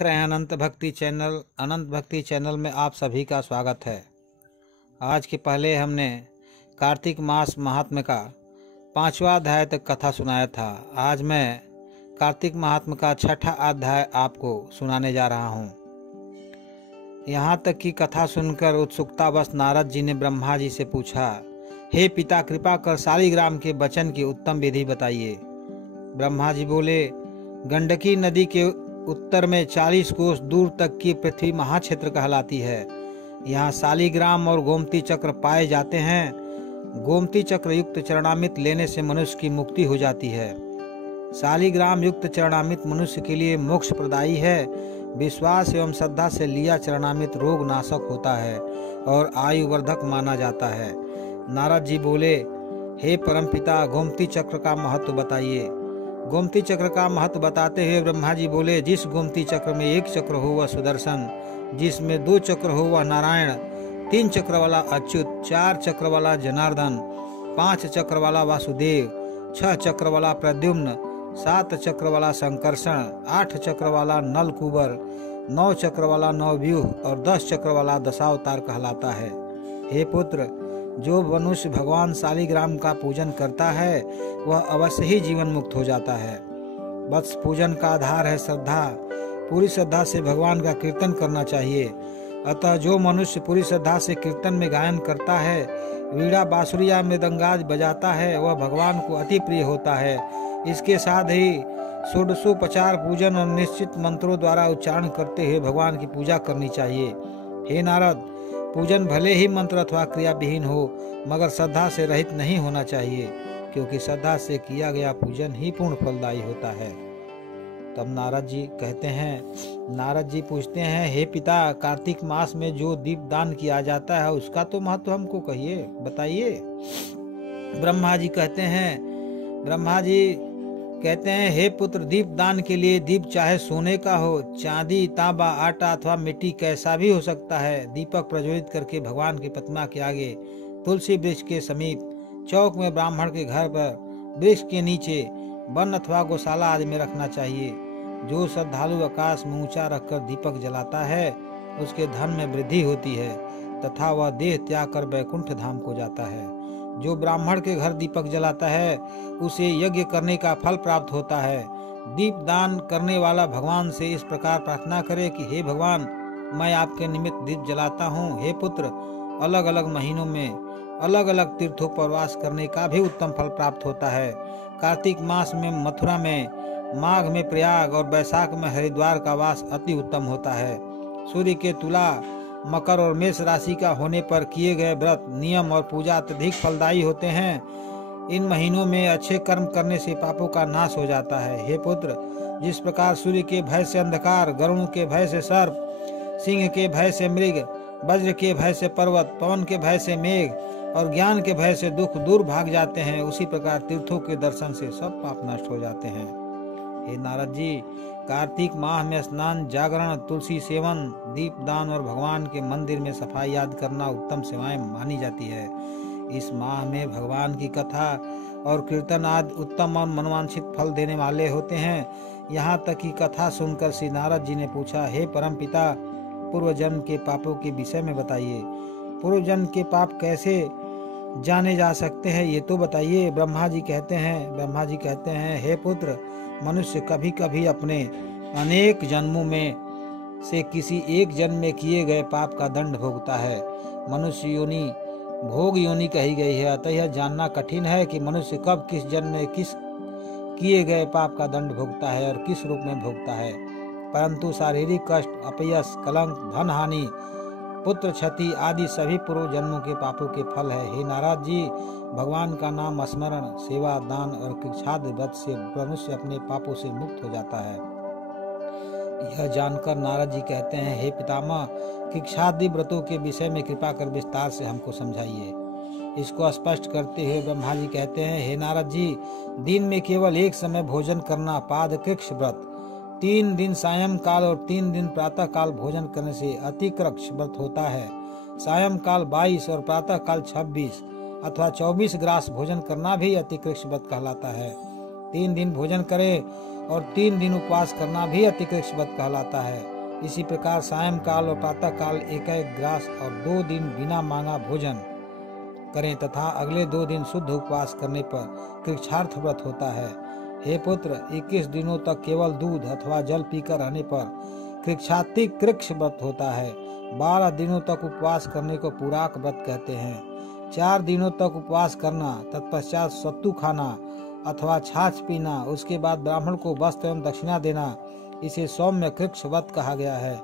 देख रहे हैं अनंत भक्ति चैनल में आप सभी का स्वागत है। आज के पहले हमने कार्तिक मास महात्म्य का 5वां अध्याय तक कथा सुनाया था। आज मैं कार्तिक महात्म्य का 6ठा अध्याय आपको सुनाने जा रहा हूँ। यहाँ तक की कथा सुनकर उत्सुकतावश नारद जी ने ब्रह्मा जी से पूछा, हे पिता, कृपा कर शालिग्राम के वचन की उत्तम विधि बताइए। ब्रह्मा जी बोले, गंडकी नदी के उत्तर में 40 कोस दूर तक की पृथ्वी महाक्षेत्र कहलाती है। यहाँ शालिग्राम और गोमती चक्र पाए जाते हैं। गोमती चक्र युक्त चरणामृत लेने से मनुष्य की मुक्ति हो जाती है। शालिग्राम युक्त चरणामृत मनुष्य के लिए मोक्ष प्रदायी है। विश्वास एवं श्रद्धा से लिया चरणामृत रोग नाशक होता है और आयु वर्धक माना जाता है। नारद जी बोले, हे परमपिता, गोमती चक्र का महत्व बताइए। गोमती चक्र का महत्व बताते हुए ब्रह्मा जी बोले, जिस गोमती चक्र में 1 चक्र हो वह सुदर्शन, जिसमें 2 चक्र हो वह नारायण, 3 चक्र वाला अच्युत, 4 चक्र वाला जनार्दन, 5 चक्र वाला वासुदेव, 6 चक्र वाला प्रद्युम्न, 7 चक्र वाला संकर्षण, 8 चक्र वाला नलकुबर, 9 चक्र वाला नवव्यूह और 10 चक्र वाला दशावतार कहलाता है। हे पुत्र, जो मनुष्य भगवान शालिग्राम का पूजन करता है वह अवश्य ही जीवन मुक्त हो जाता है। बस पूजन का आधार है श्रद्धा। पूरी श्रद्धा से भगवान का कीर्तन करना चाहिए। अतः जो मनुष्य पूरी श्रद्धा से कीर्तन में गायन करता है, वीणा बांसुरिया मृदंगाज बजाता है, वह भगवान को अति प्रिय होता है। इसके साथ ही षोडशोपचार पूजन और निश्चित मंत्रों द्वारा उच्चारण करते हुए भगवान की पूजा करनी चाहिए। हे नारद, पूजन भले ही मंत्र अथवा क्रिया विहीन हो, मगर श्रद्धा से रहित नहीं होना चाहिए, क्योंकि श्रद्धा से किया गया पूजन ही पूर्ण फलदायी होता है। तब नारद जी पूछते हैं, हे पिता, कार्तिक मास में जो दीपदान किया जाता है उसका तो महत्व हमको कहिए, बताइए। ब्रह्मा जी कहते हैं, हे पुत्र, दीप दान के लिए दीप चाहे सोने का हो, चांदी, तांबा, आटा अथवा मिट्टी कैसा भी हो सकता है। दीपक प्रज्वलित करके भगवान की प्रतिमा के आगे, तुलसी वृक्ष के समीप, चौक में, ब्राह्मण के घर पर, वृक्ष के नीचे, वन अथवा गौशाला आदि में रखना चाहिए। जो श्रद्धालु आकाश में ऊंचा रखकर दीपक जलाता है उसके धन में वृद्धि होती है तथा वह देह त्याग कर वैकुंठ धाम को जाता है। जो ब्राह्मण के घर दीपक जलाता है उसे यज्ञ करने का फल प्राप्त होता है। दीप दान करने वाला भगवान से इस प्रकार प्रार्थना करे कि हे भगवान, मैं आपके निमित्त दीप जलाता हूँ। हे पुत्र, अलग अलग महीनों में अलग अलग तीर्थों पर वास करने का भी उत्तम फल प्राप्त होता है। कार्तिक मास में मथुरा में, माघ में प्रयाग और बैसाख में हरिद्वार का वास अति उत्तम होता है। सूर्य के तुला, मकर और मेष राशि का होने पर किए गए व्रत, नियम और पूजा अत्यधिक फलदायी होते हैं। इन महीनों में अच्छे कर्म करने से पापों का नाश हो जाता है। हे पुत्र, जिस प्रकार सूर्य के भय से अंधकार, गरुड़ के भय से सर्प, सिंह के भय से मृग, वज्र के भय से पर्वत, पवन के भय से मेघ और ज्ञान के भय से दुख दूर भाग जाते हैं, उसी प्रकार तीर्थों के दर्शन से सब पाप नष्ट हो जाते हैं। हे नारद जी, कार्तिक माह में स्नान, जागरण, तुलसी सेवन, दीप दान और भगवान के मंदिर में सफाई याद करना उत्तम सेवाएं मानी जाती है। इस माह में भगवान की कथा और कीर्तन आदि उत्तम और मनवांछित फल देने वाले होते हैं। यहाँ तक कि कथा सुनकर श्री नारद जी ने पूछा, हे परम पिता, पूर्व जन्म के पापों के विषय में बताइए। पूर्व जन्म के पाप कैसे जाने जा सकते हैं, ये तो बताइए। ब्रह्मा जी कहते हैं, हे पुत्र, मनुष्य कभी कभी अपने अनेक जन्मों में से किसी एक जन्म में किए गए पाप का दंड भोगता है। मनुष्य योनि भोग योनि कही गई है, अतः यह जानना कठिन है कि मनुष्य कब किस जन्म में किस किए गए पाप का दंड भोगता है और किस रूप में भोगता है। परंतु शारीरिक कष्ट, अपयश, कलंक, धन हानि, पुत्र क्षति आदि सभी पूर्व जन्मों के पापों के फल है। हे नारद जी, भगवान का नाम स्मरण, सेवा, दान और कृच्छाद्र व्रत से मनुष्य अपने पापों से मुक्त हो जाता है। यह जानकर नारद जी कहते हैं, हे पितामह, कृच्छाद्र व्रतों के विषय में कृपा कर विस्तार से हमको समझाइए। इसको स्पष्ट करते हुए ब्रह्मा जी कहते हैं, हे नारद जी, दिन में केवल एक समय भोजन करना पादकृक्ष व्रत, 3 दिन सायं काल और 3 दिन प्रातः काल भोजन करने से अतिकृक्ष व्रत होता है। सायं काल 22 और प्रातः काल 26 अथवा 24 ग्रास भोजन करना भी अतिकृक्ष व्रत कहलाता है। 3 दिन भोजन करें और 3 दिन उपवास करना भी अतिकृष्ण व्रत कहलाता है। इसी प्रकार सायंकाल और प्रातः काल एक ग्रास और 2 दिन बिना मांगा भोजन करें तथा अगले 2 दिन शुद्ध उपवास करने पर कृच्छार्थ व्रत होता है। हे पुत्र, 21 दिनों तक केवल दूध अथवा जल पीकर रहने पर कृच्छातिक कृक्ष व्रत होता है। 12 दिनों तक उपवास करने को पुराक व्रत कहते हैं। 4 दिनों तक उपवास करना, तत्पश्चात सत्तू खाना अथवा छाछ पीना, उसके बाद ब्राह्मण को वस्त्र एवं दक्षिणा देना, इसे सौम्य कृक्ष व्रत कहा गया है।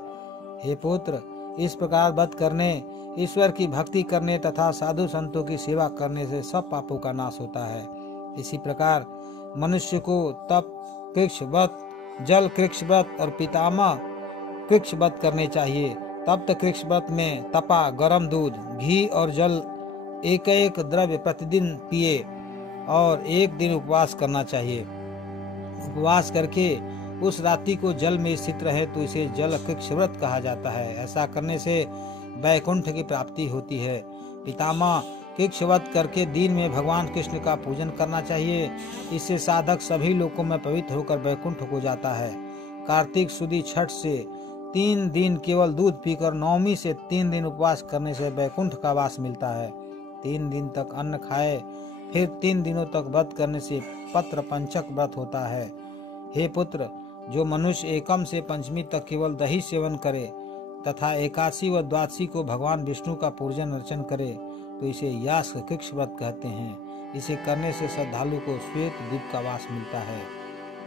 हे पुत्र, इस प्रकार व्रत करने, ईश्वर की भक्ति करने तथा साधु संतों की सेवा करने से सब पापों का नाश होता है। इसी प्रकार मनुष्य को तप कृक्ष व्रत, जल कृक्ष व्रत और पितामह कृक्ष व्रत करने चाहिए। तप्त कृक्ष व्रत में तपा गरम दूध, घी और जल एक द्रव्य प्रतिदिन पिए और 1 दिन उपवास करना चाहिए। उपवास करके उस रात्रि को जल में स्थित रहे तो इसे जल कृक्ष व्रत कहा जाता है। ऐसा करने से वैकुंठ की प्राप्ति होती है। पितामह कृक्ष व्रत करके दिन में भगवान कृष्ण का पूजन करना चाहिए। इससे साधक सभी लोकों में पवित्र होकर वैकुंठ को जाता है। कार्तिक सुदी छठ से 3 दिन केवल दूध पीकर नवमी से 3 दिन उपवास करने से वैकुंठ का वास मिलता है। 3 दिन तक अन्न खाए, फिर 3 दिनों तक व्रत करने से पत्र पंचक व्रत होता है। हे पुत्र, जो मनुष्य एकम से पंचमी तक केवल दही सेवन करे तथा एकादशी व द्वादशी को भगवान विष्णु का पूजन अर्चन करे तो इसे यास कृक्ष व्रत कहते हैं। इसे करने से श्रद्धालु को श्वेत दीप का वास मिलता है।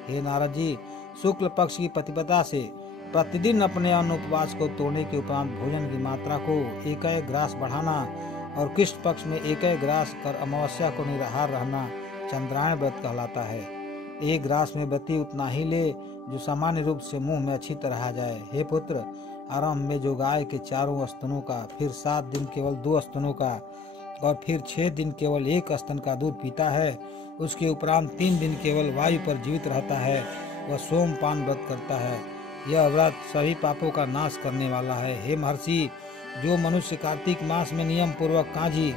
हे नारद जी, शुक्ल पक्ष की प्रतिपदा से प्रतिदिन अपने अन्न उपवास को तोड़ने के उपरांत भोजन की मात्रा को एक ग्रास बढ़ाना और कृष्ण पक्ष में एक ग्रास कर अमावस्या को निराहार रहना चंद्रायण व्रत कहलाता है। 1 ग्रास में व्रती उतना ही ले जो सामान्य रूप से मुंह में अच्छी तरह आ जाए। हे पुत्र, आरंभ में जो गाय के 4 स्तनों का, फिर 7 दिन केवल 2 स्तनों का और फिर 6 दिन केवल 1 स्तन का दूध पीता है, उसके उपरांत 3 दिन केवल वायु पर जीवित रहता है, वह सोमपान व्रत करता है। यह व्रत सभी पापों का नाश करने वाला है। हे महर्षि, जो मनुष्य कार्तिक मास में नियम पूर्वक कांजी,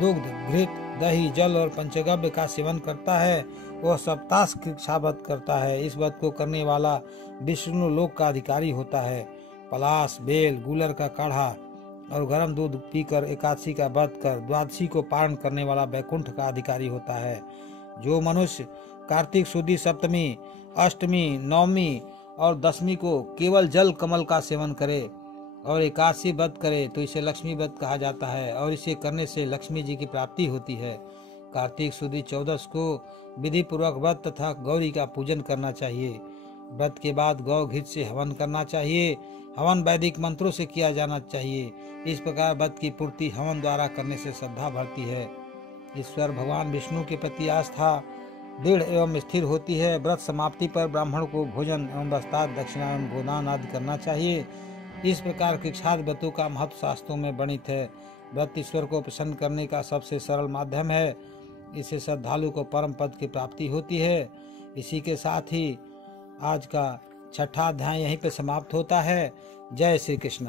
दुग्ध, घृत, दही, जल और पंचगव्य का सेवन करता है, वह सप्ताह कृक्षा व्रत करता है। इस व्रत को करने वाला विष्णु लोक का अधिकारी होता है। पलाश, बेल, गूलर का काढ़ा और गर्म दूध पीकर एकादशी का व्रत कर द्वादशी को पारण करने वाला वैकुंठ का अधिकारी होता है। जो मनुष्य कार्तिक शुद्धि सप्तमी, अष्टमी, नवमी और दशमी को केवल जल कमल का सेवन करे और एकादशी व्रत करे तो इसे लक्ष्मी व्रत कहा जाता है और इसे करने से लक्ष्मी जी की प्राप्ति होती है। कार्तिक शुद्धि 14 को विधि पूर्वक व्रत तथा गौरी का पूजन करना चाहिए। व्रत के बाद गौ घृत से हवन करना चाहिए। हवन वैदिक मंत्रों से किया जाना चाहिए। इस प्रकार व्रत की पूर्ति हवन द्वारा करने से श्रद्धा बढ़ती है। ईश्वर भगवान विष्णु के प्रति आस्था दृढ़ एवं स्थिर होती है। व्रत समाप्ति पर ब्राह्मण को भोजन एवं वस्त्राद, दक्षिणा एवं गोदान आदि करना चाहिए। इस प्रकार कृच्छ्राद व्रतों का महत्व शास्त्रों में वर्णित है। व्रत ईश्वर को प्रसन्न करने का सबसे सरल माध्यम है। इससे श्रद्धालु को परम पद की प्राप्ति होती है। इसी के साथ ही आज का 6ठा अध्याय यहीं पर समाप्त होता है। जय श्री कृष्ण।